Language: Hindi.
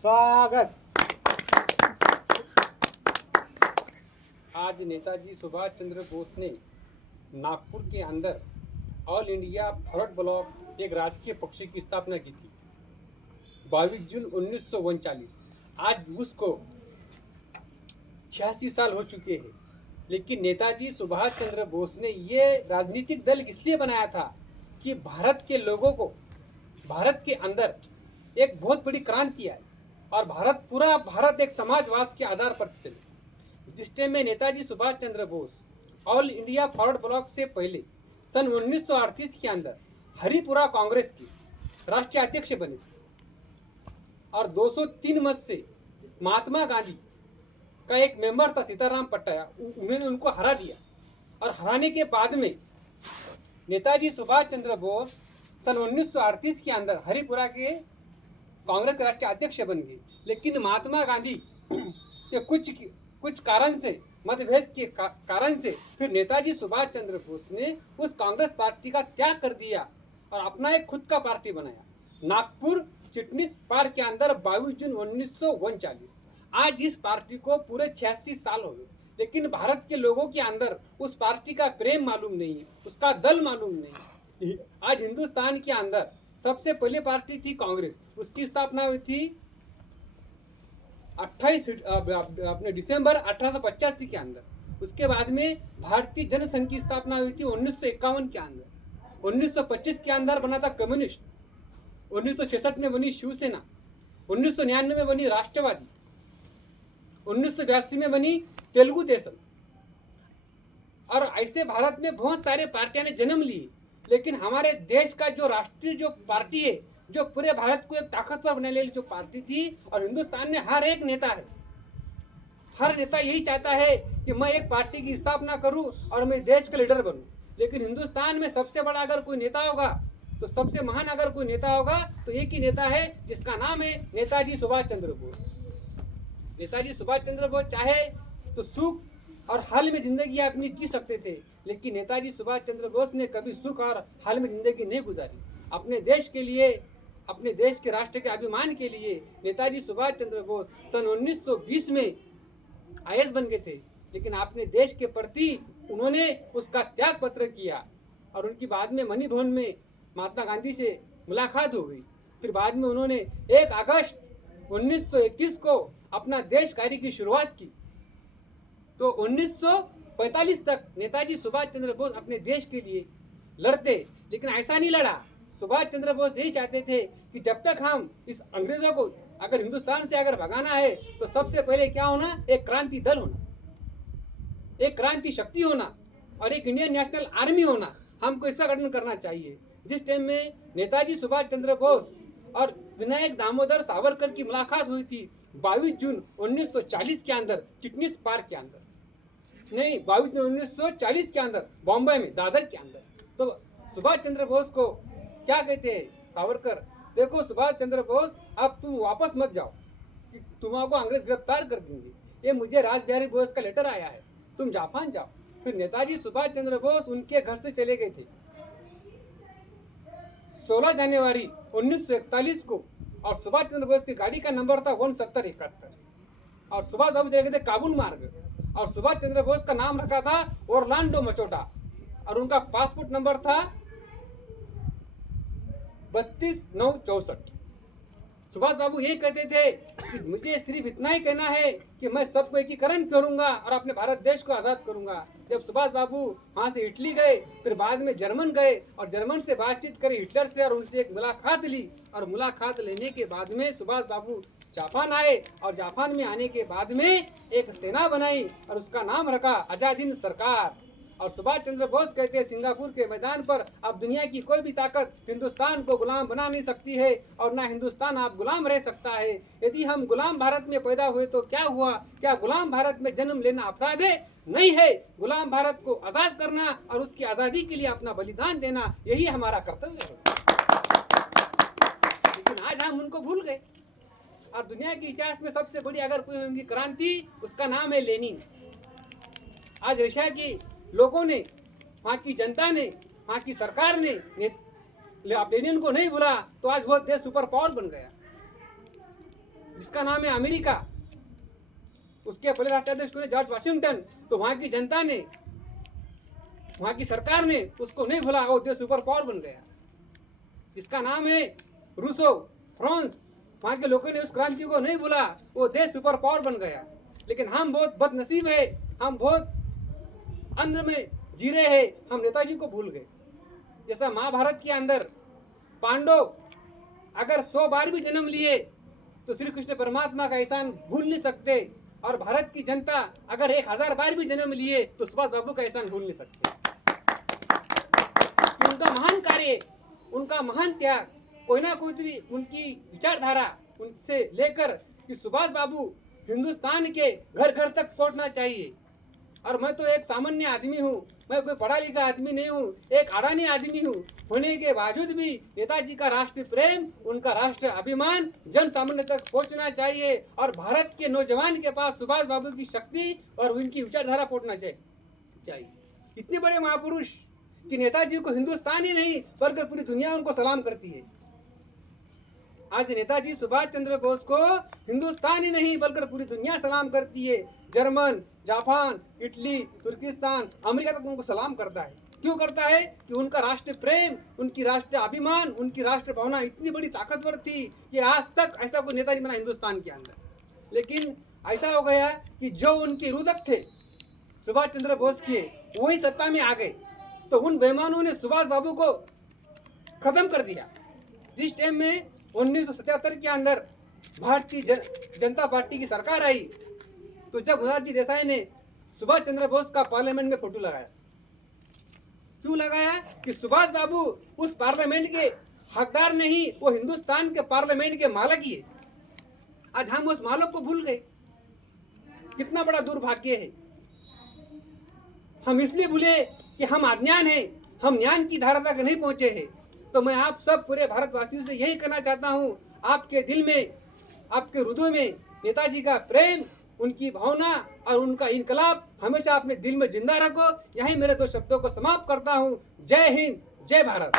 स्वागत। आज नेताजी सुभाष चंद्र बोस ने नागपुर के अंदर ऑल इंडिया फॉरवर्ड ब्लॉक एक राजकीय पक्ष की स्थापना की थी 22 जून 1939। आज उसको 86 साल हो चुके हैं, लेकिन नेताजी सुभाष चंद्र बोस ने ये राजनीतिक दल इसलिए बनाया था कि भारत के लोगों को भारत के अंदर एक बहुत बड़ी क्रांति आई और पूरा भारत एक समाजवाद के आधार पर चले। जिस टाइम में Netaji Subhash Chandra Bose All India Forward Bloc से पहले सन 1938 के अंदर हरिपुरा कांग्रेस की राष्ट्रीय अध्यक्ष बने और 203 मत से महात्मा गांधी का एक मेंबर था सीताराम पट्टाया, उन्होंने उनको हरा दिया और हराने के बाद में नेताजी सुभाष चंद्र बोस सन 1938 के अंदर हरिपुरा के कांग्रेस के राष्ट्रीय अध्यक्ष बन गए। लेकिन महात्मा गांधी के कुछ कारण से मतभेद के कारण से फिर नेताजी सुभाष चंद्र बोस ने उस कांग्रेस पार्टी का त्याग कर दिया और अपना एक खुद का पार्टी बनाया नागपुर चिटनीस पार्क के अंदर 22 जून 1939। आज इस पार्टी को पूरे 86 साल हो गए, लेकिन भारत के लोगों के अंदर उस पार्टी का प्रेम मालूम नहीं है, उसका दल मालूम नहीं। आज हिंदुस्तान के अंदर सबसे पहले पार्टी थी कांग्रेस, उसकी स्थापना हुई थी 28 अपने दिसंबर 1885 के अंदर। उसके बाद में भारतीय जनसंघ की स्थापना हुई थी 1951 के अंदर। 1925 के अंदर बना था कम्युनिस्ट, 1966 में बनी शिवसेना, 1999 में बनी राष्ट्रवादी, 1982 में बनी तेलुगु देशम। और ऐसे भारत में बहुत सारे पार्टियां ने जन्म लिए, लेकिन हमारे देश का जो राष्ट्रीय जो पार्टी है, जो पूरे भारत को एक ताकतवर बनाने वाली जो पार्टी थी, और हिंदुस्तान में हर एक नेता है, हर नेता यही चाहता है कि मैं एक पार्टी की स्थापना करूं और मैं देश का लीडर बनूं। लेकिन हिंदुस्तान में सबसे बड़ा अगर कोई नेता होगा, तो सबसे महान अगर कोई नेता होगा तो एक ही नेता है जिसका नाम है नेताजी सुभाष चंद्र बोस। नेताजी सुभाष चंद्र बोस चाहे तो सुख और हाल में जिंदगी अपनी जी सकते थे, लेकिन नेताजी सुभाष चंद्र बोस ने कभी सुख और हाल में जिंदगी नहीं गुजारी। अपने देश के लिए, अपने देश के राष्ट्र के अभिमान के लिए नेताजी सुभाष चंद्र बोस सन 1920 में आईएएस बन गए थे, लेकिन अपने देश के प्रति उन्होंने उसका त्याग पत्र किया और उनकी बाद में मणि भवन में महात्मा गांधी से मुलाकात हो गई। फिर बाद में उन्होंने 1 अगस्त 1921 को अपना देश कार्य की शुरुआत की। तो 1945 तक नेताजी सुभाष चंद्र बोस अपने देश के लिए लड़ते, लेकिन ऐसा नहीं लड़ा। सुभाष चंद्र बोस यही चाहते थे कि जब तक हम इस अंग्रेजों को अगर हिंदुस्तान से अगर भगाना है तो सबसे पहले क्या होना, एक क्रांति दल होना, एक क्रांति शक्ति होना और एक इंडियन नेशनल आर्मी होना। हमको इसका गठन करना चाहिए। जिस टाइम में नेताजी सुभाष चंद्र बोस और विनायक दामोदर सावरकर की मुलाकात हुई थी 22 जून 1940 के अंदर चिटनीस पार्क के अंदर, नहीं 22 जून 1940 के अंदर बॉम्बे में दादर के अंदर, तो सुभाष चंद्र बोस को क्या कहते हैं सावरकर, देखो सुभाष चंद्र बोस, अब तुम वापस मत जाओ कि तुम्हारा अंग्रेज गिरफ्तार कर देंगे, ये मुझे रासबिहारी बोस का लेटर आया है, तुम जापान जाओ। फिर नेताजी सुभाष चंद्र बोस उनके घर से चले गए थे 16 जनवरी 1941 को, और सुभाष चंद्र बोस की गाड़ी का नंबर था 17071 और सुभाष बाबू चले गए थे काबुल मार्ग और सुभाष चंद्र बोस का नाम रखा था ओरलांडो मचोटा और उनका पासपोर्ट नंबर था 32,964। सुभाष बाबू ये कहते थे कि मुझे सिर्फ इतना ही कहना है कि मैं सबको एकीकरण करूंगा और अपने भारत देश को आजाद करूंगा। जब सुभाष बाबू वहां से इटली गए, फिर बाद में जर्मन गए और जर्मन से बातचीत करी हिटलर से और उनसे एक मुलाकात ली और मुलाकात लेने के बाद में सुभाष बाबू जापान आए और जापान में आने के बाद में एक सेना बनाई और उसका नाम रखा आजाद हिंद सरकार। और सुभाष चंद्र बोस कहते हैं सिंगापुर के मैदान पर, अब दुनिया की कोई भी ताकत हिंदुस्तान को गुलाम बना नहीं सकती है और ना हिंदुस्तान आप गुलाम रह सकता है। यदि हम गुलाम भारत में पैदा हुए तो क्या हुआ, क्या गुलाम भारत में जन्म लेना अपराध है? नहीं है। गुलाम भारत को आजाद करना और उसकी आजादी के लिए अपना बलिदान देना, यही हमारा कर्तव्य है। लेकिन आज हम उनको भूल गए और दुनिया के इतिहास में सबसे बड़ी अगर कोई होगी क्रांति, उसका नाम है लेनिन। आज रशिया की लोगों ने, वहाँ की जनता ने, वहाँ की सरकार ने लेनिन को नहीं भूला तो आज वो देश सुपर पावर बन गया। जिसका नाम है अमेरिका, उसके पहले राष्ट्राध्यक्ष कौन है? George Washington. तो वहां की जनता ने, वहां की सरकार ने उसको नहीं भूला, वो देश सुपर पावर बन गया। जिसका नाम है रूसो, फ्रांस, वहां के लोगों ने उस क्रांति को नहीं भूला, वो देश सुपर पावर बन गया। लेकिन हम बहुत बदनसीब है, हम बहुत अंध में जी रहे हैं, हम नेताजी को भूल गए। जैसा महाभारत के अंदर पांडव अगर 100 बार भी जन्म लिए तो श्री कृष्ण परमात्मा का एहसान भूल नहीं सकते, और भारत की जनता अगर 1000 बार भी जन्म लिए तो सुभाष बाबू का एहसान भूल नहीं सकते। कि उनका महान कार्य, उनका महान त्याग, कोई ना कोई भी उनकी विचारधारा उनसे लेकर कि सुभाष बाबू हिंदुस्तान के घर घर तक पहुंचना चाहिए। और मैं तो एक सामान्य आदमी हूँ, मैं कोई पढ़ा लिखा आदमी नहीं हूँ, एक अडानी आदमी हूँ, होने के बावजूद भी नेताजी का राष्ट्र प्रेम, उनका राष्ट्र अभिमान जन सामान्य तक पहुँचना चाहिए, और भारत के नौजवान के पास सुभाष बाबू की शक्ति और उनकी विचारधारा पहुँचना चाहिए। इतने बड़े महापुरुष कि नेताजी को हिंदुस्तान ही नहीं बल्कि पूरी दुनिया उनको सलाम करती है। आज नेताजी सुभाष चंद्र बोस को हिंदुस्तान ही नहीं बल्कि पूरी दुनिया सलाम करती है। जर्मन, जापान, इटली, तुर्किस्तान, अमेरिका तक उनको सलाम करता है। क्यों करता है? कि उनका राष्ट्र प्रेम, उनकी राष्ट्रीय अभिमान, उनकी राष्ट्र भावना इतनी बड़ी ताकतवर थी कि आज तक ऐसा कोई नेता नहीं बना हिंदुस्तान के अंदर। लेकिन ऐसा हो गया कि जो उनके रुदक थे सुभाष चंद्र बोस के, वही सत्ता में आ गए। तो उन बेईमानों ने सुभाष बाबू को खत्म कर दिया। जिस टाइम में 1977 के अंदर भारतीय जनता पार्टी की सरकार आई, तो जब मोरारजी देसाई ने सुभाष चंद्र बोस का पार्लियामेंट में फोटो लगाया, क्यों लगाया? कि सुभाष बाबू उस पार्लियामेंट के हकदार नहीं, वो हिंदुस्तान के पार्लियामेंट के मालिक ही है। आज हम उस मालिक को भूल गए। कितना बड़ा दुर्भाग्य है। हम इसलिए भूले कि हम अज्ञान हैं, हम ज्ञान की धारा तक नहीं पहुंचे हैं। तो मैं आप सब पूरे भारतवासियों से यही कहना चाहता हूं, आपके दिल में, आपके हृदय में नेताजी का प्रेम, उनकी भावना और उनका इनकलाब हमेशा अपने दिल में जिंदा रखो। यही मेरे 2 शब्दों को समाप्त करता हूं। जय हिंद, जय भारत।